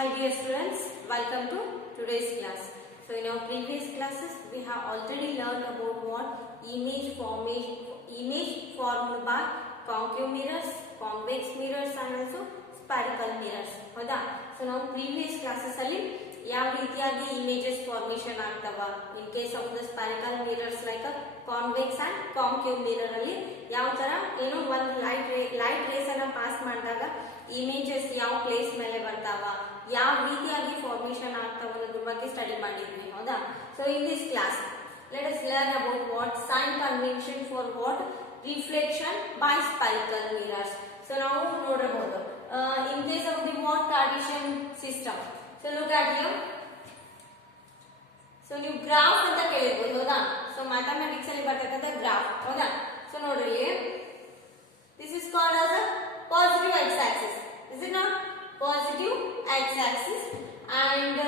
Hi dear students, welcome to today's class. So in our previous classes we have already learned about what image formed by concave mirrors, convex mirrors and also spherical mirrors. ಹೌದಾ? So ನಾವು previous classes ಅಲ್ಲಿ ಯಾವ ರೀತಿಯಾಗಿ images formation ಆಗ್ತವ in case of the spherical mirrors like a convex and concave mirror ಅಲ್ಲಿ ಯಾವ ತರ ಏನು ಒಂದು light rays ಅನ್ನ ಪಾಸ್ ಮಾಡಿದಾಗ images ಯಾವ ಪ್ಲೇಸ್ ಮೇಲೆ ಬರ್ತಾವ ಯಾವ ರೀತಿಯಾಗಿ ಫಾರ್ಮೇಷನ್ ಆಗ್ತಾವ ಅನ್ನೋದ್ರ ಬಗ್ಗೆ ಸ್ಟಡಿ ಮಾಡಿದ್ವಿ ಹೌದಾ so in this class let us learn about what sign convention for what reflection by spherical mirrors so ನಾವು ನೋಡಬಹುದು in case of the what Cartesian system so look at here so ನೀವು graph ಅಂತ ಕೇಳಿರ್ಬೋದು ಹೌದಾ so mathematics ಅಲ್ಲಿ ಬರ್ತಕ್ಕಂಥ graph ಹೌದಾ so ನೋಡ್ರಿ this is called as a positive x-axis is it not positive x-axis and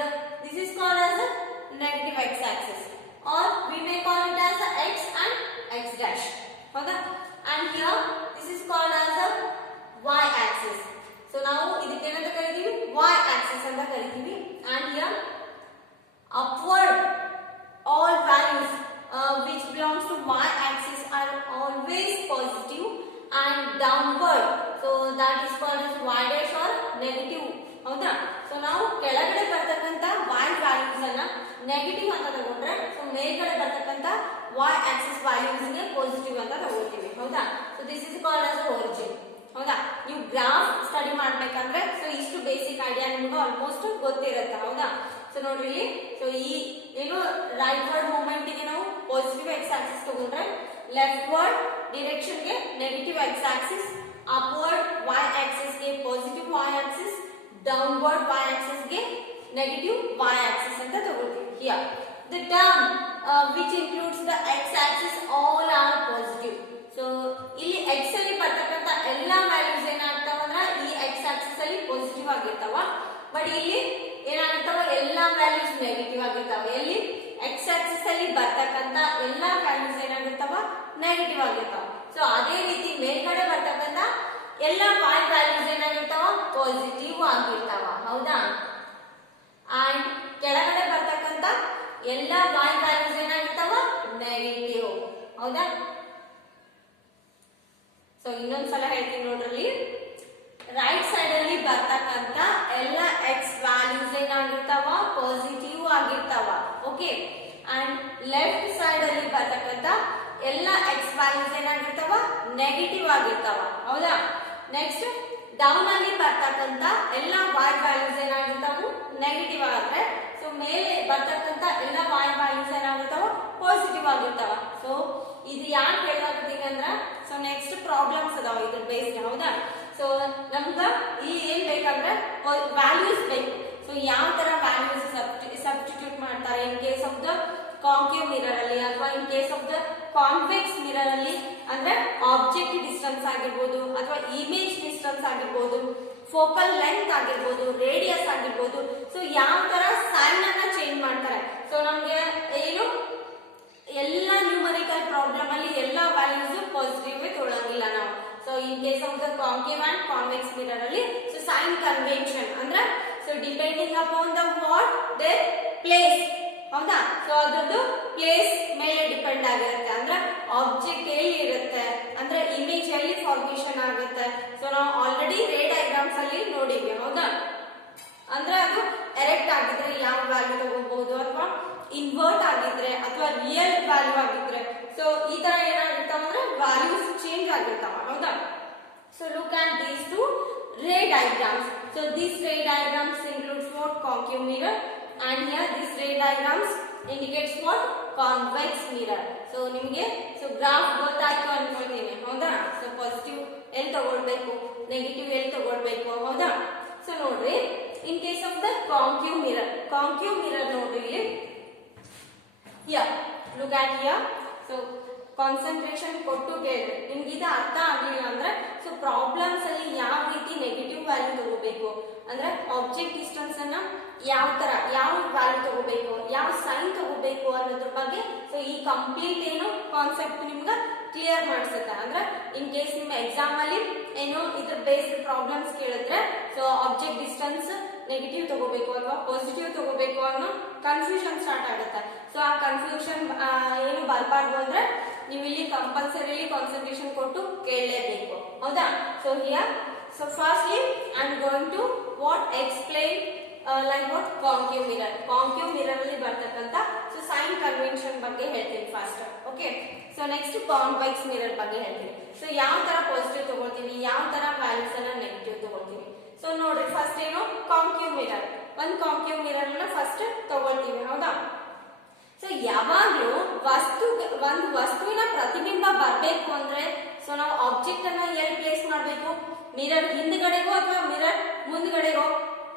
this is called as a negative x-axis or we may call it as a x and x dash okay and here this is called as a y-axis so now idike enanta karitivi y-axis anta karitivi and here upward all values which belongs to y-axis are always positive and downward so that is called as y dash or negative ಹೌದಾ so ನಾವು ಕೆಳಗಡೆ ಬರ್ತಕ್ಕಂತ y values ಅನ್ನ negative ಅಂತ ತಗೊಂಡ್ರೆ so ಮೇಲ್ಗಡೆ ಬರ್ತಕ್ಕಂತ y Axis values ಗೆ positive ಅಂತ ತಗೊಳ್ತೀವಿ ಹೌದಾ so this is called as origin ಹೌದಾ ನೀವು ಗ್ರಾಫ್ ಸ್ಟಡಿ ಮಾಡ್ಬೇಕಂದ್ರೆ ಸೊ ಇಷ್ಟು ಬೇಸಿಕ್ ಐಡಿಯಾ ನಿಮಗೆ ಆಲ್ಮೋಸ್ಟ್ ಗೊತ್ತಿರುತ್ತೆ ಹೌದಾ ಸೊ ನೋಡ್ರಿ ಸೊ ಈ ಏನು ರೈಟ್ ವರ್ಡ್ ಮೂವ್ಮೆಂಟ್ ಗೆ ನಾವು ಪಾಸಿಟಿವ್ ಎಕ್ಸ್ ಆಕ್ಸಿಸ್ ತಗೊಂಡ್ರೆ ಲೆಫ್ಟ್ ವರ್ಡ್ direction ಗೆ negative x axis upward y axis ಗೆ positive y axis downward y axis ಗೆ negative y axis ಅಂತ ತಗೊಳ್ತೀವಿ here the term which includes the x axis all are positive so ಇಲ್ಲಿ x ಅಲ್ಲಿ ಬರ್ತಕ್ಕಂತ ಎಲ್ಲಾ values ಏನಾಗ್ತಾವ ಅಂದ್ರೆ ಈ x axis ಅಲ್ಲಿ ಪಾಸಿಟಿವ್ ಆಗಿರ್ತಾವ ಬಟ್ ಇಲ್ಲಿ ಏನಾಗ್ತಾವ ಎಲ್ಲಾ ವ್ಯಾಲ್ಯೂಸ್ ನೆಗೆಟಿವ್ ಆಗಿರ್ತಾವ ಎಲ್ಲಿ x axis ಅಲ್ಲಿ ಬರ್ತಕ್ಕಂತ ಎಲ್ಲಾ ವ್ಯಾಲ್ಯೂಸ್ ಏನಾಗಿರ್ತಾವ ನೆಗೆಟಿವ್ ಆಗಿರ್ತಾವ ಸೊ ಅದೇ ರೀತಿ ಮೇಲ್ಗಡೆ ಬರ್ತಕ್ಕಂತ ಎಲ್ಲ y ವ್ಯಾಲ್ಯೂಸ್ ಏನಾಗಿರ್ತಾವ ಪಾಸಿಟಿವ್ ಆಗಿರ್ತಾವ ಹೌದಾ ಅಂಡ್ ಕೆಳಗಡೆ ಬರ್ತಕ್ಕಂತ ಎಲ್ಲ y ವ್ಯಾಲ್ಯೂಸ್ ಏನಾಗಿರ್ತಾವ ನೆಗೆಟಿವ್ ಹೌದಾ ಸೊ ಇನ್ನೊಂದ್ಸಲ ಹೇಳ್ತೀನಿ ನೋಡ್ರಲ್ಲಿ ರೈಟ್ ಸೈಡ್ ಅಲ್ಲಿ ಬರ್ತಕ್ಕಂತ ಎಲ್ಲ x ವ್ಯಾಲ್ಯೂಸ್ ಏನಾಗಿರ್ತಾವ ಪಾಸಿಟಿವ್ ಆಗಿರ್ತಾವ ಓಕೆ ಅಂಡ್ ಲೆಫ್ಟ್ ಸೈಡ್ ಅಲ್ಲಿ ಬರ್ತಕ್ಕಂತ ಎಲ್ಲ x ವ್ಯಾಲ್ಯೂಸ್ ಏನಾಗಿರ್ತಾವ ನೆಗೆಟಿವ್ ಆಗಿರ್ತಾವ ಹೌದಾ ನೆಕ್ಸ್ಟ್ ಡೌನ್ ಅಲ್ಲಿ ಬರ್ತಕ್ಕಂತ ಎಲ್ಲ y ವ್ಯಾಲ್ಯೂಸ್ ಏನಾಗಿರ್ತಾವು ನೆಗೆಟಿವ್ ಆದ್ರೆ ಸೊ ಮೇಲೆ ಬರ್ತಕ್ಕಂತ ಎಲ್ಲ y ವ್ಯಾಲ್ಯೂಸ್ ಏನಾಗಿರ್ತಾವ ಪಾಸಿಟಿವ್ ಆಗಿರ್ತಾವ ಸೊ ಇದು ಯಾಕೆ ಹೇಳಾಕತ್ತೀನಿ ಅಂದ್ರ ಸೊ ನೆಕ್ಸ್ಟ್ ಪ್ರಾಬ್ಲಮ್ಸ್ ಅದಾವ ಇದ್ರ ಬೇಸ್ಡ್ ಹೌದಾ ಸೊ ನಮ್ಗ ಈ ಏನ್ ಬೇಕಂದ್ರೆ ವ್ಯಾಲ್ಯೂಸ್ ಬೇಕು ಸೊ ಯಾವ ತರ ವ್ಯಾಲ್ಯೂಸ್ ಸಬ್ಸ್ಟಿಟ್ಯೂಟ್ ಮಾಡ್ತಾರೆ ಇನ್ case of the concave mirror ಅಲ್ಲಿ ಅಥವಾ ಇನ್ case of the convex mirror ಅಲ್ಲಿ ಅಂದ್ರೆ ಆಬ್ಜೆಕ್ಟ್ ಡಿಸ್ಟೆನ್ಸ್ ಆಗಿರ್ಬೋದು ಅಥವಾ ಇಮೇಜ್ ಡಿಸ್ಟೆನ್ಸ್ ಆಗಿರ್ಬೋದು ಫೋಕಲ್ ಲೆಂತ್ ಆಗಿರ್ಬೋದು ರೇಡಿಯಸ್ ಆಗಿರ್ಬೋದು ಸೊ ಯಾವ ತರ ಸೈನ್ ಅನ್ನ ಚೇಂಜ್ ಮಾಡ್ತಾರೆ ಸೊ ನಮ್ಗೆ ಏನು ಎಲ್ಲ ನ್ಯೂಮರಿಕಲ್ ಪ್ರಾಬ್ಲಮ್ ಅಲ್ಲಿ ಎಲ್ಲ ವ್ಯಾಲ್ಯೂಸ್ ಪಾಸಿಟಿವ್ ತೊಗೊಳಂಗಿಲ್ಲ ನಾವು so in case of the concave and convex mirror ಅಲ್ಲಿ ಸೊ ಸೈನ್ ಕನ್ವೆನ್ಷನ್ ಅಂದ್ರೆ so depending upon the what there place ಹೌದಾ ಸೊ ಅದ್ರದ್ದು ಪ್ಲೇಸ್ ಮೇಲೆ ಡಿಪೆಂಡ್ ಆಗಿರುತ್ತೆ ಅಂದ್ರೆ ಆಬ್ಜೆಕ್ಟ್ ಎಲ್ಲಿ ಇರುತ್ತೆ ಅಂದ್ರೆ ಇಮೇಜ್ ಎಲ್ಲಿ ಫಾರ್ಮೇಶನ್ ಆಗುತ್ತೆ ಸೊ ನಾವು ಆಲ್ರೆಡಿ ರೇ ಡಯಾಗ್ರಾಮ್ಸ್ ಅಲ್ಲಿ ನೋಡಿದ್ವಿ ಹೌದಾ ಅಂದ್ರೆ ಅದು ಎರೆಕ್ಟ್ ಆಗಿದ್ರೆ ಯಾವ ವ್ಯಾಲ್ಯೂ ತಗೋಬಹುದು ಅಥವಾ ಇನ್ವರ್ಟ್ ಆಗಿದ್ರೆ ಅಥವಾ ರಿಯಲ್ ವ್ಯಾಲ್ಯೂ ಆಗಿದ್ರೆ ಸೊ ಈ ತರ ಏನಾಗಿರ್ತಾವ ಅಂದ್ರೆ ವ್ಯಾಲ್ಯೂಸ್ ಚೇಂಜ್ ಆಗಿರ್ತಾವ ಹೌದಾ so look at these two ರೇ ಡಯಾಗ್ರಾಮ್ಸ್ ಸೊ ದಿಸ್ ರೇ diagrams includes what concave mirror and here this ray diagrams indicates what convex mirror so ನಿಮಗೆ so graph ಗೊತ್ತಾಯ್ತು ಅನ್ಕೊಳ್ತೀನಿ ಹೌದಾ so positive ಎಲ್ಲಿ ತಗೊಳ್ಬೇಕು ನೆಗೆಟಿವ್ ಎಲ್ಲಿ ತಗೊಳ್ಬೇಕು ಹೌದಾ so ನೋಡ್ರಿ in case of the concave mirror ನೋಡ್ರಿ ಇಲ್ಲಿ here look at here so concentration ಕೊಟ್ಟು ಕೇಳಿದ್ರೆ ನಿಮ್ಗೆ ಇದು ಅರ್ಥ ಆಗಲಿಲ್ಲ ಅಂದ್ರೆ ಸೊ ಪ್ರಾಬ್ಲಮ್ಸ್ ಅಲ್ಲಿ ಯಾವ ರೀತಿ ನೆಗೆಟಿವ್ ವ್ಯಾಲ್ಯೂ ತಗೋಬೇಕು ಅಂದ್ರೆ ಆಬ್ಜೆಕ್ಟ್ ಡಿಸ್ಟೆನ್ಸ್ ಅನ್ನ ಯಾವ ತರ ಯಾವ ವ್ಯಾಲ್ಯೂ ತಗೋಬೇಕು ಯಾವ ಸೈನ್ ತಗೋಬೇಕು ಅನ್ನೋದ್ರ ಬಗ್ಗೆ ಸೊ ಈ ಕಂಪ್ಲೀಟ್ ಏನು ಕಾನ್ಸೆಪ್ಟ್ ನಿಮ್ಗೆ ಕ್ಲಿಯರ್ ಮಾಡಿಸುತ್ತೆ. ಅಂದ್ರೆ ಇನ್ ಕೇಸ್ ನಿಮ್ಮ ಎಕ್ಸಾಮ್ ಅಲ್ಲಿ ಏನು ಇದ್ರ ಬೇಸ್ಡ್ ಪ್ರಾಬ್ಲಮ್ಸ್ ಕೇಳಿದ್ರೆ ಸೊ ಆಬ್ಜೆಕ್ಟ್ ಡಿಸ್ಟೆನ್ಸ್ ನೆಗೆಟಿವ್ ತಗೋಬೇಕು ಅಥವಾ ಪಾಸಿಟಿವ್ ತಗೋಬೇಕು ಅನ್ನೋ ಕನ್ಫ್ಯೂಷನ್ ಸ್ಟಾರ್ಟ್ ಆಗುತ್ತೆ. ಸೊ ಆ ಕನ್ಫ್ಯೂಷನ್ ಏನು ಬರಬಾರ್ದು ಅಂದ್ರೆ ನೀವು ಇಲ್ಲಿ ಕಂಪಲ್ಸರಿಲಿ ಕಾನ್ಸಂಟ್ರೇಷನ್ ಕೊಟ್ಟು ಕೇಳಲೇಬೇಕು. ಹೌದಾ? So here so firstly I am going to what explain like what concave mirror. Concave mirror ಅಲ್ಲಿ ಬರ್ತಕ್ಕಂತ ಸೊ ಸೈನ್ ಕನ್ವೆನ್ಷನ್ ಬಗ್ಗೆ ಹೇಳ್ತೀನಿ first. Okay, so next convex mirror ಬಗ್ಗೆ ಹೇಳ್ತೀನಿ. ಸೊ ಯಾವ ತರ ಪಾಸಿಟಿವ್ ತಗೊಳ್ತೀವಿ, ಯಾವ ತರ ವ್ಯಾಲ್ಯೂಸ್ ಅನ್ನ ನೆಗೆಟಿವ್ ತಗೊಳ್ತೀವಿ. ಸೊ ನೋಡ್ರಿ, ಫಸ್ಟ್ ಏನು ಕಾಂಕೇವ್ ಮಿರರ್. ಒಂದು ಕಾಂಕೇವ್ ಮಿರರ್ ಅನ್ನ ಫಸ್ಟ್ ತಗೊಳ್ತೀವಿ. ಹೌದಾ? ಸೊ ಯಾವಾಗ್ಲೂ ಒಂದು ವಸ್ತುವಿನ ಪ್ರತಿಬಿಂಬ ಬರಬೇಕು ಅಂದ್ರೆ ಸೊ ನಾವು ಆಬ್ಜೆಕ್ಟ್ ಅನ್ನ ಎಲ್ಲಿ ಪ್ಲೇಸ್ ಮಾಡಬೇಕು? ಮಿರರ್ ಹಿಂದ್ಗಡೆಗೋ ಅಥವಾ ಮಿರರ್ ಮುಂದ್ಗಡೆಗೋ?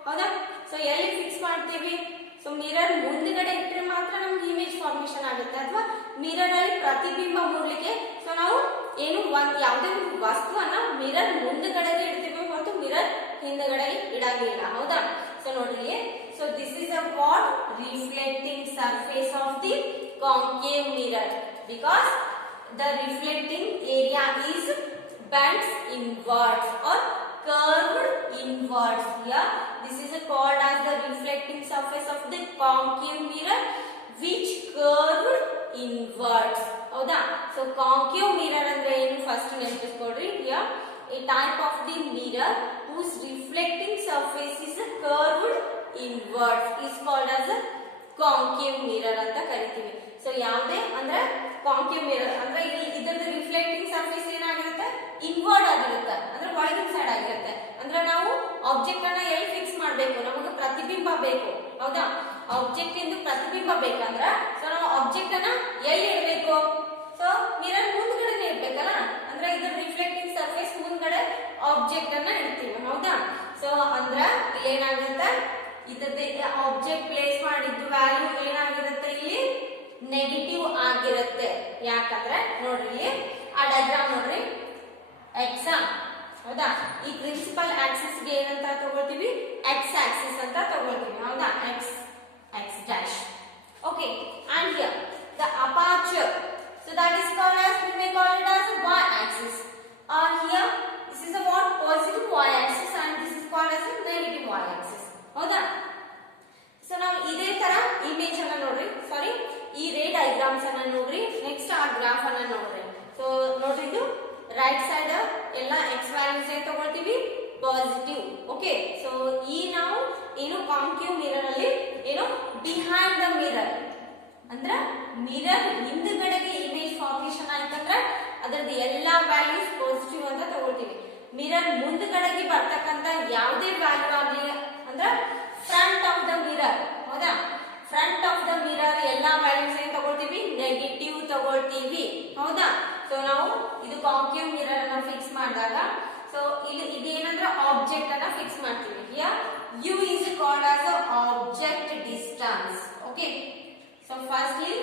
ಹೌದಾ? ಸೊ ಎಲ್ಲಿ ಫಿಕ್ಸ್ ಮಾಡ್ತೀವಿ? ಸೊ ಮಿರರ್ ಮುಂದ್ಗಡೆ ಇಟ್ಟರೆ ಮಾತ್ರ ನಮ್ಗೆ ಇಮೇಜ್ ಫಾರ್ಮೇಶನ್ ಆಗುತ್ತೆ, ಅಥವಾ ಮಿರರ್ ಅಲ್ಲಿ ಪ್ರತಿಬಿಂಬ ಮೂಡ್ಲಿಕ್ಕೆ ಸೊ ನಾವು ಏನು ಯಾವುದೇ ಒಂದು ವಸ್ತುವನ್ನ ಮಿರರ್ ಮುಂದ್ಗಡೆಗೆ ಇಡ್ತೀವಿ ಮತ್ತು ಮಿರರ್ ಹಿಂದ್ಗಡೆ ಇಡಂಗಿಲ್ಲ. ಹೌದಾ? ಸೊ ನೋಡ್ರಿ, so this is a what reflecting surface of the concave mirror because the reflecting area is bent inwards or curved inwards. Here this is called as the reflecting surface of the concave mirror which curved inwards. ಹೌದಾ? So concave mirror ಅಂದ್ರೆ ಏನು first ನೆನಪಿಸ್ಕೊಡ್ರಿ. Here a type of the mirror whose reflecting surface is curved inwards is called as a concave mirror ಅಂತ ಕರಿತೀವಿ. So ಯಾವುದೇ ಅಂದ್ರೆ concave mirror ಅಂದ್ರೆ ಇದರದ್ದು reflecting surface ಏನಾಗಿರುತ್ತೆ? ಇನ್ವರ್ಡ್ ಆಗಿರುತ್ತೆ, ಅಂದ್ರೆ ಒಳಗಿನ ಸೈಡ್ ಆಗಿರುತ್ತೆ. ಅಂದ್ರೆ ನಾವು ಆಬ್ಜೆಕ್ಟ್ ಅನ್ನ ಎಲ್ಲಿ ಫಿಕ್ಸ್ ಮಾಡಬೇಕು? ನಮಗೆ ಪ್ರತಿಬಿಂಬ ಬೇಕು. ಹೌದಾ? ಆಬ್ಜೆಕ್ಟ್ ಇಂದ ಪ್ರತಿಬಿಂಬ ಬೇಕಂದ್ರ ಸೊ ನಾವು ಆಬ್ಜೆಕ್ಟ್ ಅನ್ನ ಎಲ್ಲಿ ಇಡಬೇಕು? ಸೊ ಮಿರರ್ ಮುಂದ್ಗಡೆನೆ ಇರ್ಬೇಕಲ್ಲ, ಅಂದ್ರೆ ಇದ್ರ ರಿಫ್ಲೆಕ್ಟಿಂಗ್ ಸರ್ಫೇಸ್ ಮುಂದ್ಗಡೆ ಆಬ್ಜೆಕ್ಟ್ ಅನ್ನ ಇಡ್ತೀವಿ. ಹೌದಾ? ಸೊ ಅಂದ್ರ ಏನಾಗುತ್ತೆ? ಇದ್ರದ್ದು ಆಬ್ಜೆಕ್ಟ್ ಪ್ಲೇಸ್ ಮಾಡಿದ್ದು ವ್ಯಾಲ್ಯೂ ಏನಾಗಿರುತ್ತೆ? ಇಲ್ಲಿ ನೆಗೆಟಿವ್ ಆಗಿರುತ್ತೆ. ಯಾಕಂದ್ರೆ ನೋಡ್ರಿ, ಇಲ್ಲಿ ಆ ಡಯಾಗ್ರಾಮ್ ನೋಡ್ರಿ, ಎಕ್ಸ್. ಹೌದಾ? ಈ ಪ್ರಿನ್ಸಿಪಲ್ ಆಕ್ಸಿಸ್ ಗೆ ಏನಂತ ತಗೊಳ್ತೀವಿ? ಎಕ್ಸ್ ಆಕ್ಸಿಸ್ ಅಂತ ತಗೊಳ್ತೀವಿ. ಹೌದಾ? X dash. Okay, and here the aperture, so that is called as, we may call it as y axis, or here this is a what positive y axis and this is called as a negative y axis. ಹೌದಾ? So ನಾವು ಇದೇ ತರ image ಅನ್ನ ನೋಡ್ರಿ, ಸಾರಿ ಈ ರೇ diagrams ಅನ್ನ ನೋಡ್ರಿ. ನೆಕ್ಸ್ಟ್ ಆ ಗ್ರಾಫ್ ಅನ್ನ ನೋಡ್ರಿ. ಸೊ ನೋಡ್ರಿ, ಇದು ರೈಟ್ ಸೈಡ್ ಎಲ್ಲ ಎಕ್ಸ್ ವ್ಯಾಲ್ಯೂಸ್ ಏನ್ ತಗೊಳ್ತೀವಿ? ಪಾಸಿಟಿವ್. ಓಕೆ, ಸೊ ಈ ನಾವು ಏನು ಕಾಂಕೇವ್ ಮಿರರ್ ಅಲ್ಲಿ ಏನು ಬಿಹೈಂಡ್ ದ ಮಿರರ್ ಅಂದ್ರ ಮಿರರ್ ಹಿಂದ್ಗಡೆಗೆ ಇಮೇಜ್ ಫಾರ್ಮೇಶನ್ ಆಯ್ತಂದ್ರ ಅದರದ್ದು ಎಲ್ಲಾ ವ್ಯಾಲ್ಯೂಸ್ ಪಾಸಿಟಿವ್ ಅಂತ ತಗೊಳ್ತೀವಿ. ಮಿರರ್ ಮುಂದ್ಗಡೆಗೆ ಬರ್ತಕ್ಕಂತ ಯಾವುದೇ ವ್ಯಾಲ್ಯೂ ಆಗಲಿ ಅಂದ್ರ ಫ್ರಂಟ್ ಆಫ್ ದ ಮಿರರ್. ಹೌದಾ? ಫ್ರಂಟ್ ಆಫ್ ದ ಮಿರರ್ ಎಲ್ಲಾ ವ್ಯಾಲ್ಯೂಸ್ ಏನ್ ತಗೊಳ್ತೀವಿ? ನೆಗೆಟಿವ್ ತಗೊಳ್ತೀವಿ. ಹೌದಾ? ಸೊ ನಾವು ಇದು ಕಾಂಕೇವ್ ಮಿರರ್ ಅನ್ನ ಫಿಕ್ಸ್ ಮಾಡಿದಾಗ ಸೊ ಇಲ್ಲಿ ಇದೇನಂದ್ರೆ ಆಬ್ಜೆಕ್ಟ್ ಅನ್ನ ಫಿಕ್ಸ್ ಮಾಡ್ತೀವಿ. Here you is called as object distance. Okay, so firstly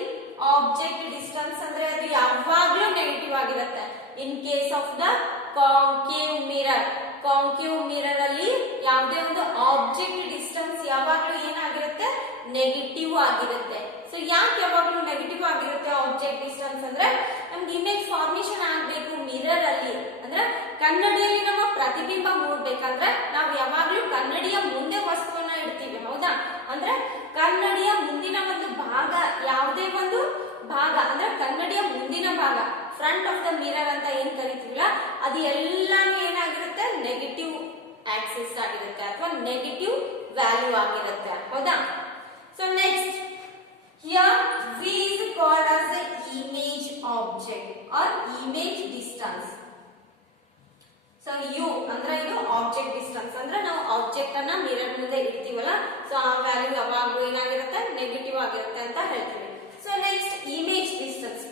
object distance ಅಂದ್ರೆ ಅದು ಯಾವಾಗ್ಲೂ ನೆಗೆಟಿವ್ ಆಗಿರುತ್ತೆ in case of the concave mirror. Concave mirror ಅಲ್ಲಿ ಯಾವುದೇ ಒಂದು ಆಬ್ಜೆಕ್ಟ್ ಡಿಸ್ಟೆನ್ಸ್ ಯಾವಾಗ್ಲೂ ಏನಾಗಿರುತ್ತೆ? ನೆಗೆಟಿವ್ ಆಗಿರುತ್ತೆ. ಸೊ ಯಾಕೆ ಯಾವಾಗ್ಲೂ ನೆಗೆಟಿವ್ ಆಗಿರುತ್ತೆ ಆಬ್ಜೆಕ್ಟ್ ಡಿಸ್ಟೆನ್ಸ್ ಅಂದ್ರೆ ನಮ್ಗೆ ಇಮೇಜ್ ಫಾರ್ಮೇಶನ್ ಆಗ್ಬೇಕು ಮಿರರ್ ಅಲ್ಲಿ, ಅಂದ್ರೆ ಕನ್ನಡಿಯಲ್ಲಿ ನಮ್ಮ ಪ್ರತಿಬಿಂಬ ಮೂಡ್ಬೇಕಂದ್ರೆ ನಾವು ಯಾವಾಗ್ಲೂ ಕನ್ನಡಿಯ ಮುಂದೆ ವಸ್ತುವನ್ನ ಇಡ್ತೀವಿ. ಹೌದಾ? ಅಂದ್ರೆ ಕನ್ನಡಿಯ ಮುಂದಿನ ಒಂದು ಭಾಗ, ಯಾವುದೇ ಒಂದು ಭಾಗ ಅಂದ್ರೆ ಕನ್ನಡಿಯ ಮುಂದಿನ ಭಾಗ, ಫ್ರಂಟ್ ಆಫ್ ದ ಮಿರರ್ ಅಂತ ಏನ್ ಕರಿತೀವಲ್ಲ, ಅದು ಎಲ್ಲಾನು ಏನಾಗಿರುತ್ತೆ? ನೆಗೆಟಿವ್ ಆಕ್ಸಿಸ್ ಆಗಿರುತ್ತೆ ಅಥವಾ ನೆಗೆಟಿವ್ ವ್ಯಾಲ್ಯೂ ಆಗಿರುತ್ತೆ. ಹೌದಾ? So next here we is called as the image object or image distance. So you ಅಂದ್ರೆ ಇದು ಆಬ್ಜೆಕ್ಟ್ ಡಿಸ್ಟೆನ್ಸ್ ಅಂದ್ರೆ ನಾವು ಆಬ್ಜೆಕ್ಟ್ ಅನ್ನ ಮಿರರ್ ಮುಂದೆ ಇಡ್ತೀವಲ್ಲ, ಸೊ ಆ ವ್ಯಾಲ್ಯೂ ಯಾವಾಗ್ಲೂ ಏನಾಗಿರುತ್ತೆ? ನೆಗೆಟಿವ್ ಆಗಿರುತ್ತೆ ಅಂತ ಹೇಳ್ತೀವಿ. So next image distance.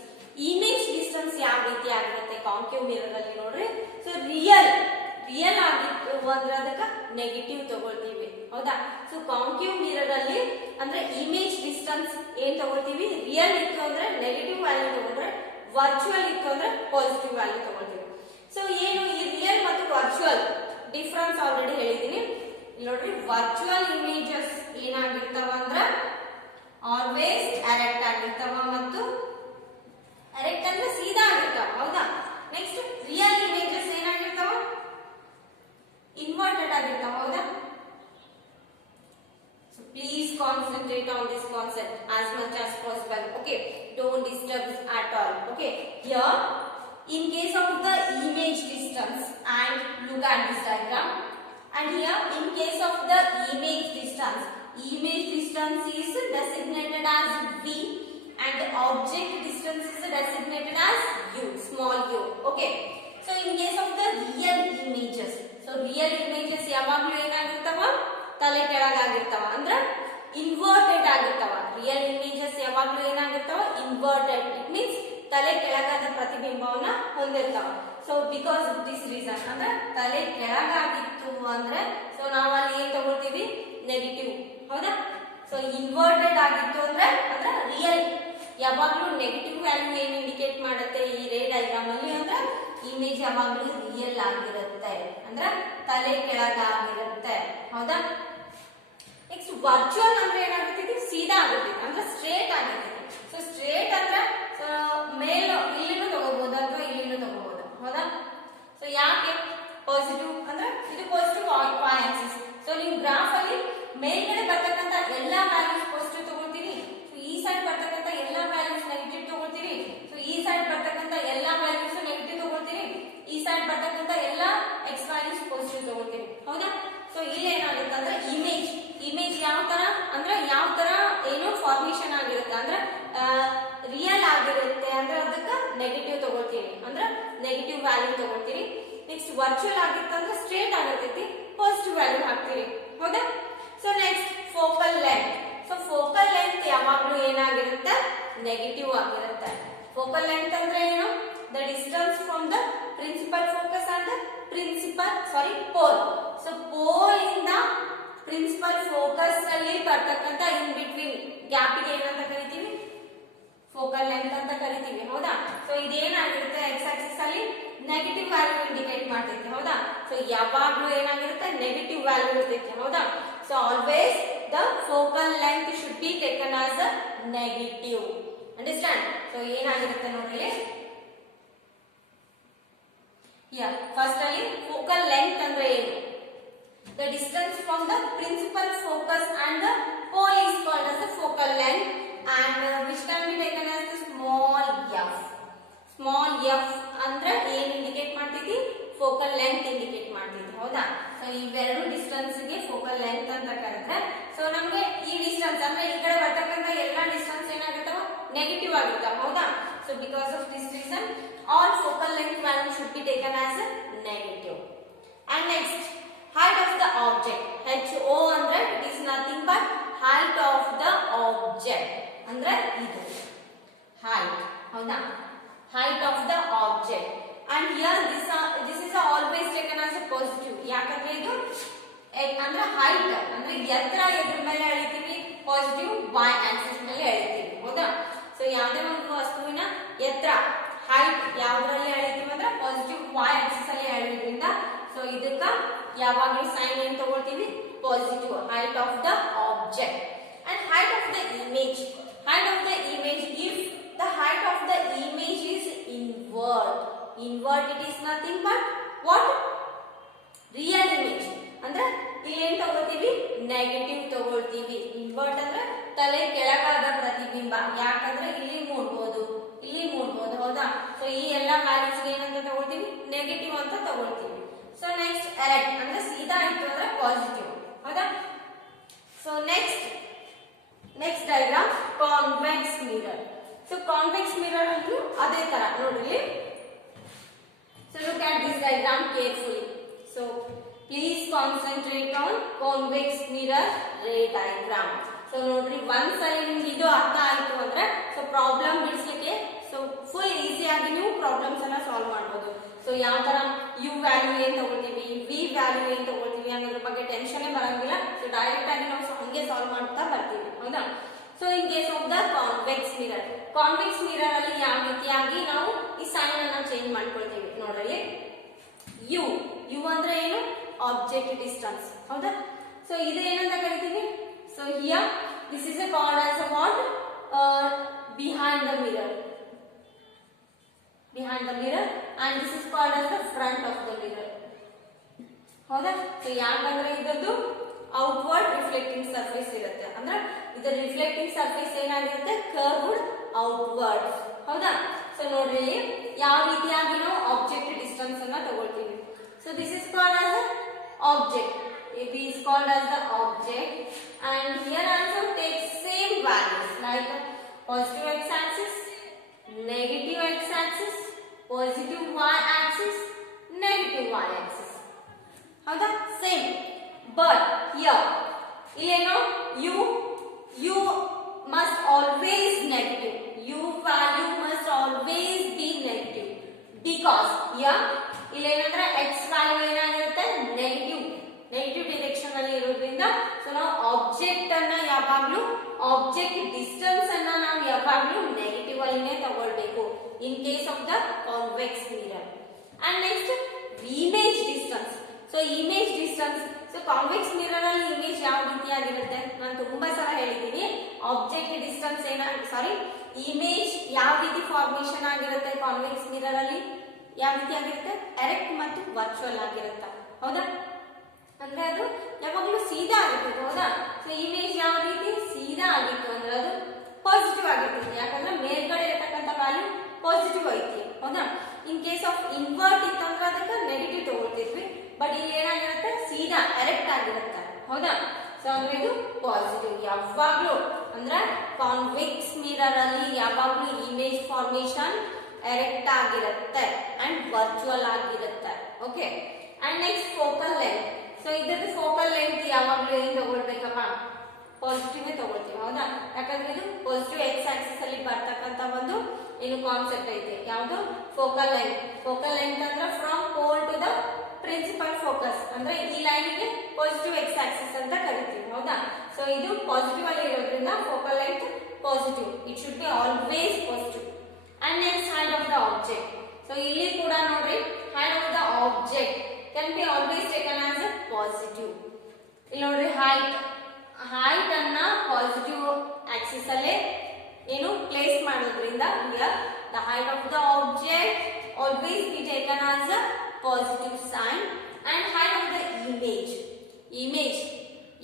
Image distance ಯಾವ ರೀತಿ ಆಗಿರುತ್ತೆ ಕಾಂಕೇವ್ ಮಿರರ್ ಅಲ್ಲಿ ನೋಡ್ರಿ. ಸೊ ರಿಯಲ್ ಆಗಿತ್ತು ಅಂದ್ರೆ ಅದಕ್ಕೆ ನೆಗೆಟಿವ್ ತಗೊಳ್ತೀವಿ. ಹೌದಾ? ಸೊ ಕಾಂಕೇವ್ ಮಿರರ್ ಅಲ್ಲಿ ಅಂದ್ರೆ ಇಮೇಜ್ ಡಿಸ್ಟೆನ್ಸ್ ಏನ್ ತಗೊಳ್ತೀವಿ? ರಿಯಲ್ ಇತ್ತು ಅಂದ್ರೆ ನೆಗೆಟಿವ್ ವ್ಯಾಲ್ಯೂ ತಗೊಂಡ್ರೆ, ವರ್ಚುವಲ್ ಇತ್ತು ಅಂದ್ರೆ ಪಾಸಿಟಿವ್ ವ್ಯಾಲ್ಯೂ ತಗೊಳ್ತೀವಿ. ಸೊ ಏನು ಈ ರಿಯಲ್ ಮತ್ತು ವರ್ಚುವಲ್ ಡಿಫರೆನ್ಸ್ ಆಲ್ರೆಡಿ ಹೇಳಿದೀನಿ. ನೋಡ್ರಿ, ವರ್ಚುವಲ್ ಇಮೇಜಸ್ ಏನಾಗಿರ್ತಾವ ಅಂದ್ರ ಆಲ್ವೇಸ್ ಎರೆಕ್ಟ್ ಆಗಿರ್ತಾವ ಮತ್ತು ಎರೆಕ್ಟ್ ಅಂದ್ರೆ ಸೀದಾ ಆಗಿರ್ತಾವ ಹೌದಾ. ನೆಕ್ಸ್ಟ್ ರಿಯಲ್ ಇಮೇಜಸ್ ಏನಾಗಿರ್ತಾವ, ಇನ್ವರ್ಟೆಡ್ ಆಗಿರ್ತಾವ ಹೌದಾ. So please concentrate on this concept as much as possible. Okay, don't disturb at all. Okay, here in case of the image distance, and look at this diagram, and here in case of the image distance is designated as V and the object distance is designated as U, small u. Okay, so in case of the real images, so real images ಯಾವಾಗಲೂ ಏನಾಗಿರ್ತಾವ, ತಲೆ ಕೆಳಗಾಗಿರ್ತಾವ ಅಂದ್ರೆ inverted ಆಗಿರ್ತಾವ. Real images ಯಾವಾಗಲೂ ಏನಾಗಿರ್ತಾವ, inverted. It means ತಲೆ ಕೆಳಗಾದ ಪ್ರತಿಬಿಂಬವನ್ನ ಹೊಂದಿರ್ತಾವ. So because of this reason ಅಂದ್ರೆ ತಲೆ ಕೆಳಗಾಗಿತ್ತು ಅಂದ್ರೆ ಸೊ ನಾವು ಅಲ್ಲಿ ಏನ್ ತಗೊಳ್ತೀವಿ, ನೆಗೆಟಿವ್ ಹೌದಾ. ಸೊ ಇನ್ವರ್ಟೆಡ್ ಆಗಿತ್ತು ಅಂದ್ರೆ ರಿಯಲ್. ಯಾವಾಗ್ಲೂ ನೆಗೆಟಿವ್ ವ್ಯಾಲ್ಯೂ ಏನ್ ಇಂಡಿಕೇಟ್ ಮಾಡುತ್ತೆ ಈ ರೇ ಡಯಾಗ್ರಾಮ್ ಅಲ್ಲಿ ಅಂದ್ರೆ ಇಮೇಜ್ ಯಾವಾಗ್ಲೂ ರಿಯಲ್ ಆಗಿರುತ್ತೆ ಅಂದ್ರೆ ತಲೆ ಕೆಳಗಾಗಿರುತ್ತೆ ಹೌದಾ. ನೆಕ್ಸ್ಟ್ ವರ್ಚುವಲ್ ಅಂದ್ರೆ ಏನಾಗುತ್ತೆ, ಸೀದಾ ಆಗುತ್ತೆ ಅಂದ್ರೆ ಸ್ಟ್ರೇಟ್ ಆಗುತ್ತೆ. ಸೊ ಸ್ಟ್ರೇಟ್ ಅಂದ್ರೆ ಮೇಲ್ ಇಲ್ಲಿನೂ ತಗೋಬಹುದು ಅಥವಾ ಇಲ್ಲಿನೂ ತಗೋಬಹುದು ಹೌದಾ. ಸೊ ಯಾಕೆ ಪಾಸಿಟಿವ್ ಅಂದ್ರೆ ಇದು ಪಾಸಿಟಿವ್ y ಆಕ್ಸಿಸ್. ಸೊ ನೀವು ಗ್ರಾಫ್ ಅಲ್ಲಿ ಮೇಲ್ಗಡೆ ಬರ್ತಕ್ಕಂತ ಎಲ್ಲಾ ವ್ಯಾಲ್ಯೂಸ್ ಪಾಸಿಟಿವ್ ತಗೊಳ್ತೀರಿ, ಸೊ ಈ ಸೈಡ್ ಬರ್ತಕ್ಕಂತ ಎಲ್ಲಾ ವ್ಯಾಲ್ಯೂಸ್ ನೆಗೆಟಿವ್ ತಗೊಳ್ತೀರಿ, ಸೊ ಈ ಸೈಡ್ ಬರ್ತಕ್ಕಂತ ಎಲ್ಲಾ ವ್ಯಾಲ್ಯೂಸ್ ನೆಗೆಟಿವ್ ತಗೊಳ್ತೀರಿ, ಈ ಸೈಡ್ ಬರ್ತಕ್ಕಂತ ಎಲ್ಲಾ x ವ್ಯಾಲ್ಯೂಸ್ ಪಾಸಿಟಿವ್ ತಗೊಳ್ತೀರಿ ಹೌದಾ. ಸೊ ಇಲ್ಲಿ ಏನಾಗುತ್ತೆ ಅಂದ್ರೆ ಇಮೇಜ್ ಯಾವ ತರ ಏನು ಫಾರ್ಮೇಶನ್ ಆಗಿರುತ್ತೆ ಅಂದ್ರೆ ರಿಯಲ್ ಆಗಿರುತ್ತೆ ಅಂದ್ರೆ ಅದಕ್ಕೆ ನೆಗೆಟಿವ್ ತಗೊಳ್ತೀರಿ ಅಂದ್ರೆ ನೆಗೆಟಿವ್ ವ್ಯಾಲ್ಯೂ ತಗೊಳ್ತೀರಿ. ನೆಕ್ಸ್ಟ್ ವರ್ಚುವಲ್ ಆಗಿತ್ತು ಅಂದ್ರೆ ಸ್ಟ್ರೇಟ್ ಆಗಿರ್ತೈತಿ, ಪಾಸಿಟಿವ್ ವ್ಯಾಲ್ಯೂ ಹಾಕ್ತೀರಿ ಹೌದಾ. So next focal length. So focal length ಯಾವಾಗ್ಲೂ ಏನಾಗಿರುತ್ತೆ, ನೆಗೆಟಿವ್ ಆಗಿರುತ್ತೆ. ಫೋಕಲ್ ಲೆಂತ್ ಅಂದ್ರೆ ಏನು, the distance from the principal focus and pole. So pole ಇಂದ ಪ್ರಿನ್ಸಿಪಲ್ ಫೋಕಸ್ ಅಲ್ಲಿ ಬರ್ತಕ್ಕಂತ ಇನ್ ಬಿಟ್ವೀನ್ ಗ್ಯಾಪಿಗೆ ಏನಂತ ಕರಿತೀವಿ, ಫೋಕಲ್ ಲೆಂತ್ ಅಂತ ಕರಿತೀವಿ ಹೌದಾ. ಸೊ ಇದೇನಾಗಿರುತ್ತೆ, ಎಕ್ಸ್ ಆಕ್ಸಿಸ್ ಅಲ್ಲಿ ನೆಗೆಟಿವ್ ವ್ಯಾಲ್ಯೂ ಇಂಡಿಕೇಟ್ ಮಾಡ್ತೈತಿ ಹೌದಾ. ಸೊ ಯಾವಾಗ್ಲೂ ಏನಾಗಿರುತ್ತೆ, ನೆಗೆಟಿವ್ ವ್ಯಾಲ್ಯೂ ಇರ್ತೈತಿ ಹೌದಾ. So always the focal length should be taken as a negative. Understand. So ಏನಾಗಿರುತ್ತೆ ನೋಡ್ರಿ, ಫಸ್ಟ್ ಅಲ್ಲಿ ಫೋಕಲ್ ಲೆಂತ್ ಅಂದ್ರೆ ಏನು, the distance from the principal focus and the pole is called as the focal length, and which can be taken as the small f. Small f ಅಂದ್ರೆ ಏನು indicate ಮಾಡ್ತೈತಿ, focal length indicate ಮಾಡ್ತೈತಿ ಹೌದಾ. So ಇವೆರಡು distance ಗೆ focal length ಅಂತ ಕರೆದ್ರೆ, so ನಮಗೆ ಈ ಡಿಸ್ಟೆನ್ಸ್ ಅಂದ್ರೆ ಈ ಕಡೆ ಬರ್ತಕ್ಕಂತ ಎಲ್ಲಾ ಡಿಸ್ಟೆನ್ಸ್ ಏನಾಗಿರ್ತಾವ, ನೆಗೆಟಿವ್ ಆಗಿರ್ತಾವ ಹೌದಾ. So because of this reason all focal length value should be taken as a negative. And next, height of the object. HO ಅಂದ್ರೆ it is nothing but height of the object. ಅಂದ್ರೆ ಇದು height ಹೌದಾ, height of the object. And here this is always taken as a positive. ಯಾಕಂದ್ರೆ ಇದು ಅಂದ್ರೆ height ಅಂದ್ರೆ ಎತ್ತರ ಎದ್ರ ಮೇಲೆ ಎಳಿತೀವಿ, ಪಾಸಿಟಿವ್ y ಆಕ್ಸಿಸ್ ಮೇಲೆ ಎಳಿತೀವಿ ಹೌದಾ. ಸೊ ಯಾವುದೇ ಒಂದು ವಸ್ತುವಿನ ಎತ್ತರ height ಯಾವ್ದ್ರಲ್ಲಿ ಎಳಿತೀವಿ ಅಂದ್ರೆ ಪಾಸಿಟಿವ್ y ಆಕ್ಸಿಸ್ ಅಲ್ಲಿ ಎಳೆಯೋದ್ರಿಂದ ಸೊ ಇದಕ್ಕ ಯಾವಾಗಲೂ ಸೈನ್ ಏನ್ ತಗೊಳ್ತೀವಿ, positive. height of the object and height of the image. Height of the image, if the height of the image is invert, it is nothing but what, real image. ಅಂದ್ರೆ ಇಲ್ಲಿ ಏನ್ ತಗೊಳ್ತೀವಿ, negative ತಗೊಳ್ತೀವಿ. Invert ಅಂದ್ರೆ ತಲೆ ಕೆಳಗಾದ ಪ್ರತಿಬಿಂಬ. ಯಾಕಂದ್ರೆ ಇಲ್ಲಿ ಮೂಡಬಹುದು, ಇಲ್ಲಿ ಮೂಡಬಹುದು ಹೌದಾ. ಸೊ ಈ ಎಲ್ಲಾ ವ್ಯಾಲ್ಯೂಸ್ ಏನಂತ ತಗೊಳ್ತೀವಿ, ನೆಗೆಟಿವ್ ಅಂತ ತಗೊಳ್ತೀವಿ. ಸೊ ನೆಕ್ಸ್ಟ್ ಎರೆಕ್ಟ್ ಅಂದ್ರೆ ಸೀದಾ ಇತ್ತು ಅಂದ್ರೆ ಪಾಸಿಟಿವ್ ಹೌದಾ. So next diagram convex mirror. So convex mirror ಅಂತೂ ಅದೇ ತರ ನೋಡ್ರಿ. So look at this diagram carefully. So please concentrate on convex mirror ray diagram. So ನೋಡ್ರಿ, ಒಂದ್ಸರಿ ನಿಮ್ಗೆ ಇದು ಅರ್ಥ ಆಯ್ತು ಅಂದ್ರೆ ಸೊ ಪ್ರಾಬ್ಲಮ್ ಬಿಡಿಸ್ಲಿಕ್ಕೆ ಸೊ ಫುಲ್ ಈಸಿ ಆಗಿ ನೀವು ಪ್ರಾಬ್ಲಮ್ಸ್ ಅನ್ನ ಸಾಲ್ವ್ ಮಾಡಬಹುದು. ಸೊ ಯಾವ ತರ ಯು ವ್ಯಾಲ್ಯೂ ಏನ್ ತಗೊಳ್ತೀವಿ, ವಿ ವ್ಯಾಲ್ಯೂ ಏನ್ ತಗೊಳ್ತೀವಿ ಅನ್ನೋದ್ರ ಬಗ್ಗೆ ಟೆನ್ಷನ್ ಬರಂಗಿಲ್ಲ. ಸೊ ಡೈರೆಕ್ಟ್ ಆಗಿ ನಾವು ಹಂಗೆ ಸಾಲ್ವ್ ಮಾಡ್ತಾ ಬರ್ತೀವಿ ಹೌದಾ. So in case of the convex mirror ಅಲ್ಲಿ ಯಾವ ರೀತಿಯಾಗಿ ನಾವು ಈ ಸೈನ್ ಅನ್ನ ಚೇಂಜ್ ಮಾಡ್ಕೊಳ್ತೀವಿ ನೋಡ್ರಿ. ಯು ಅಂದ್ರೆ ಏನು, ಆಬ್ಜೆಕ್ಟ್ ಡಿಸ್ಟೆನ್ಸ್ ಹೌದಾ. ಸೊ ಇದು ಏನಂತ ಕರಿತೀವಿ, so here this is called as what, behind the mirror. behind the mirror and this is called as the front of the mirror. ಹೌದಾ? ಸೊ ಯಾಕಂದ್ರೆ ಇದದ್ದು ಔಟ್ವರ್ಡ್ ರಿಫ್ಲೆಕ್ಟಿಂಗ್ ಸರ್ಫೇಸ್ ಇರುತ್ತೆ, ಅಂದ್ರೆ ಇದರ ರಿಫ್ಲೆಕ್ಟಿಂಗ್ ಸರ್ಫೇಸ್ ಏನಾಗಿರುತ್ತೆ, ಕರ್ವ್ಡ್ ಔಟ್ವರ್ಡ್. ಹೌದಾ? So ನೋಡ್ರಿ ಯಾವ ರೀತಿಯಾಗಿ ನಾವು ಆಬ್ಜೆಕ್ಟ್ ಡಿಸ್ಟೆನ್ಸ್ ಅನ್ನ ತಗೊಳ್ತೀವಿ. So this is called as object. AB is called as the object and here also take same values like positive x-axis, negative x-axis, positive y-axis, negative y-axis. ಹೌದಾ? Same. But here ಇಲ್ಲೇನೋ u must always negative. u value must always be negative because here ಇಲ್ಲೇನಂದ್ರೆ x value ಏನಾಗಿರುತ್ತೆ, negative direction ಅಲ್ಲಿ ಇರೋದ್ರಿಂದ so ನಾವು object ಅನ್ನ ಯಾವಾಗ್ಲೂ object distance ಅನ್ನ ನಾವು ಯಾವಾಗ್ಲೂ ನೆಗೆಟಿವ್ ಅಲ್ಲಿನೇ ತಗೊಳ್ಬೇಕು ಇನ್ case of the convex mirror. And next image distance. So image distance, so convex mirror ಅಲ್ಲಿ ಇಮೇಜ್ ಯಾವ ರೀತಿಯಾಗಿರುತ್ತೆ, ನಾನು ತುಂಬಾ ಸಲ ಹೇಳಿದ್ದೀನಿ. ಆಬ್ಜೆಕ್ಟ್ ಡಿಸ್ಟೆನ್ಸ್ ಇಮೇಜ್ ಯಾವ ರೀತಿ ಫಾರ್ಮೇಶನ್ ಆಗಿರುತ್ತೆ ಕಾನ್ವೆಕ್ಸ್ ಮಿರರ್ ಅಲ್ಲಿ, ಯಾವ ರೀತಿ ಆಗಿರುತ್ತೆ, ಎರೆಕ್ಟ್ ಮತ್ತು ವರ್ಚುವಲ್ ಆಗಿರುತ್ತೆ. ಹೌದಾ? ಅಂದ್ರೆ ಅದು ಯಾವಾಗಲೂ ಸೀದಾ ಆಗಿರ್ತದೆ. ಹೌದಾ? ಸೊ ಇಮೇಜ್ ಯಾವ ರೀತಿ ಸೀದಾ ಆಗಿತ್ತು ಅಂದ್ರೆ ಅದು ಪಾಸಿಟಿವ್ ಆಗಿರ್ತದೆ, ಯಾಕಂದ್ರೆ ಮೇಲ್ಗಡೆ ಇರತಕ್ಕಂತ ವ್ಯಾಲ್ಯೂ ಪಾಸಿಟಿವ್ ಐತಿ. ಹೌದಾ? ಇನ್ ಕೇಸ್ ಆಫ್ ಇನ್ವರ್ಟ್ ಇತ್ತಂದ್ರೆ ಅದಕ್ಕೆ ನೆಗೆಟಿವ್ ತಗೊಳ್ತಿದ್ವಿ, ಬಟ್ ಇಲ್ಲಿ ಏನಾಗಿರುತ್ತೆ, ಸೀದಾ ಎರೆಕ್ಟ್ ಆಗಿರುತ್ತೆ. ಹೌದಾ? ಸೊ ಅಂದ್ರೆ ಇದು ಪಾಸಿಟಿವ್. ಯಾವಾಗ್ಲೂ ಅಂದ್ರೆ ಕಾನ್ವೆಕ್ಸ್ ಮಿರರ್ ಅಲ್ಲಿ ಯಾವಾಗ್ಲೂ ಇಮೇಜ್ ಫಾರ್ಮೇಶನ್ ಎರೆಕ್ಟ್ ಆಗಿರುತ್ತೆ ಅಂಡ್ ವರ್ಚುವಲ್ ಆಗಿರುತ್ತೆ. Okay. And next focal length. So ಇದ್ರದ್ದು ಫೋಕಲ್ ಲೆಂತ್ ಯಾವಾಗ್ಲೂ ಏನ್ ತಗೊಳ್ಬೇಕಪ್ಪ, ಪಾಸಿಟಿವ್ ತಗೊಳ್ತೀವಿ. ಹೌದಾ? ಯಾಕಂದ್ರೆ ಇದು ಪಾಸಿಟಿವ್ ಎಕ್ಸ್ ಆಕ್ಸಿಸ್ ಅಲ್ಲಿ ಬರ್ತಕ್ಕಂತ ಒಂದು ಏನು ಕಾನ್ಸೆಪ್ಟ್ ಐತೆ, ಯಾವುದು, ಫೋಕಲ್ ಲೆಂತ್. ಫೋಕಲ್ ಲೆಂತ್ ಅಂದ್ರೆ from pole to the principal focus, ಅಂದ್ರೆ ಈ ಲೈನ್ಗೆ ಪಾಸಿಟಿವ್ ಎಕ್ಸ್ ಆಕ್ಸಿಸ್ ಅಂತ ಕರಿತೀವಿ. ಹೌದಾ? ಸೊ ಇದು ಪಾಸಿಟಿವ್ ಅಲ್ಲಿ ಇರೋದ್ರಿಂದ focal length positive, it should be always positive. And next height of the object. So ಇಲ್ಲಿ ಕೂಡ ನೋಡ್ರಿ, height of the object can be always taken as a positive. ಇಲ್ಲಿ ನೋಡ್ರಿ, ಹೈಟ್ ಅನ್ನ ಪಾಸಿಟಿವ್ ಆಕ್ಸಿಸ್ ಅಲ್ಲೇ ಏನು ಪ್ಲೇಸ್ ಮಾಡೋದ್ರಿಂದ the height of the object always be taken as a positive sign. And height of the image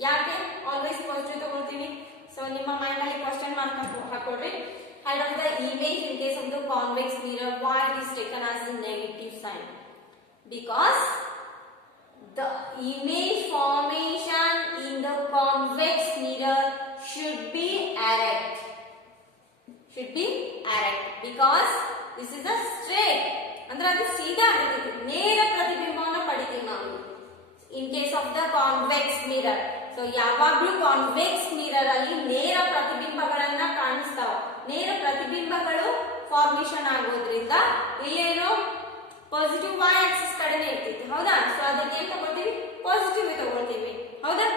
ಯಾಕೆ always positive ತಗೊಳ್ತೀವಿ? So ನಿಮ್ಮ mind ಅಲ್ಲಿ ಕ್ವಶನ್ ಮಾರ್ಕ್ ಹಾಕೊಡ್ರಿ. height of the image in case of the convex mirror, why it is taken as a negative sign? Because the image formation in the convex mirror should be erect. Because this is a straight. ಅಂದ್ರೆ ಅದು ಸೀದಾ ಆಗಿರುತ್ತೆ, ನೇರ ಪ್ರತಿಬಿಂಬವನ್ನು ಪಡಿತೀವಿ ನಾವು ಇನ್ case of the convex mirror. So ಯಾವಾಗ್ಲೂ convex mirror ಅಲ್ಲಿ ನೇರ ಪ್ರತಿಬಿಂಬಗಳನ್ನ ಕಾಣಿಸ್ತಾವ. ನೇರ ಪ್ರತಿಬಿಂಬಗಳು ಫಾರ್ಮೇಶನ್ ಆಗೋದ್ರಿಂದ ಇಲ್ಲೇನೋ ಪಾಸಿಟಿವ್ ವೈ ಆಕ್ಸಿಸ್ ಕಡೆನೇ ಇರ್ತೈತಿ. ಹೌದಾ? ಸೊ ಅದಕ್ಕೆ ಏನ್ ತಗೊಳ್ತೀವಿ, ಪಾಸಿಟಿವ್ ತಗೊಳ್ತೀವಿ. ಹೌದಾ?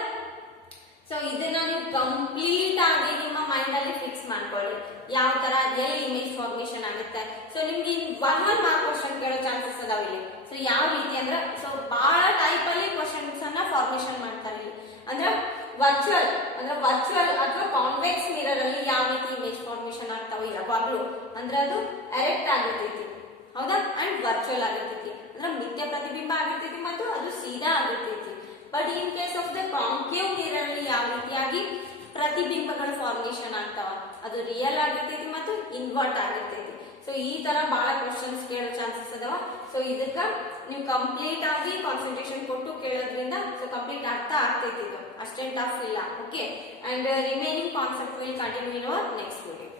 ಸೊ ಇದನ್ನ ನೀವು ಕಂಪ್ಲೀಟ್ ಆಗಿ ನಿಮ್ಮ ಮೈಂಡ್ ಅಲ್ಲಿ ಫಿಕ್ಸ್ ಮಾಡ್ಕೊಳ್ಳಿ, ಯಾವ ತರ ಎಲ್ಲಿ ಇಮೇಜ್ ಫಾರ್ಮೇಶನ್ ಆಗುತ್ತೆ. ಸೊ ನಿಮ್ಗೆ 1 ಮಾರ್ಕ್ ಕ್ವಶನ್ ಕೇಳೋ ಚಾನ್ಸಸ್ ಅದಾವ ಇಲ್ಲಿ. ಸೊ ಯಾವ ರೀತಿ ಅಂದ್ರೆ, ಸೊ ಬಹಳ ಟೈಪ್ ಅಲ್ಲಿ ಕ್ವಶನ್ಸ್ ಅನ್ನ ಫಾರ್ಮೇಶನ್ ಮಾಡ್ತಾರೆ ಇಲ್ಲಿ. ಅಂದ್ರೆ ವರ್ಚುವಲ್ ಅಥವಾ ಕಾನ್ವೆಕ್ಸ್ ಮಿರರ್ ಅಲ್ಲಿ ಯಾವ ರೀತಿ ಇಮೇಜ್ ಫಾರ್ಮೇಶನ್ ಆಗ್ತಾವ ಯಾವಾಗ್ಲೂ ಅಂದ್ರೆ ಅದು ಎರೆಕ್ಟ್ ಆಗಿರ್ತೈತಿ. ಹೌದಾ? ಅಂಡ್ ವರ್ಚುವಲ್ ಆಗಿರ್ತೈತಿ, ಅಂದ್ರೆ ಮಿಥ್ಯ ಪ್ರತಿಬಿಂಬ ಆಗಿರ್ತೈತಿ ಮತ್ತು ಅದು ಸೀದಾ ಆಗಿರ್ತೈತಿ. But in case of the concave mirror ಅಲ್ಲಿ ಯಾವ ರೀತಿಯಾಗಿ ಪ್ರತಿಬಿಂಬಗಳು ಫಾರ್ಮೇಶನ್ ಆಗ್ತಾವ, ಅದು ರಿಯಲ್ ಆಗಿರ್ತೈತಿ ಮತ್ತು ಇನ್ವರ್ಟ್ ಆಗಿರ್ತೈತಿ. ಸೊ ಈ ತರ ಬಹಳ ಕ್ವಶನ್ಸ್ ಕೇಳೋ ಚಾನ್ಸಸ್ ಅದಾವ. ಸೊ ಇದಕ್ಕ ನೀವು ಕಂಪ್ಲೀಟ್ ಆಗಿ ಕಾನ್ಸಂಟ್ರೇಷನ್ ಕೊಟ್ಟು ಕೇಳೋದ್ರಿಂದ ಸೊ ಕಂಪ್ಲೀಟ್ ಅರ್ಥ ಆಗ್ತೈತಿ, ಇದು ಅಷ್ಟೇನ್ ಟಫ್ ಇಲ್ಲ. Okay. And remaining concept will continue in our next video.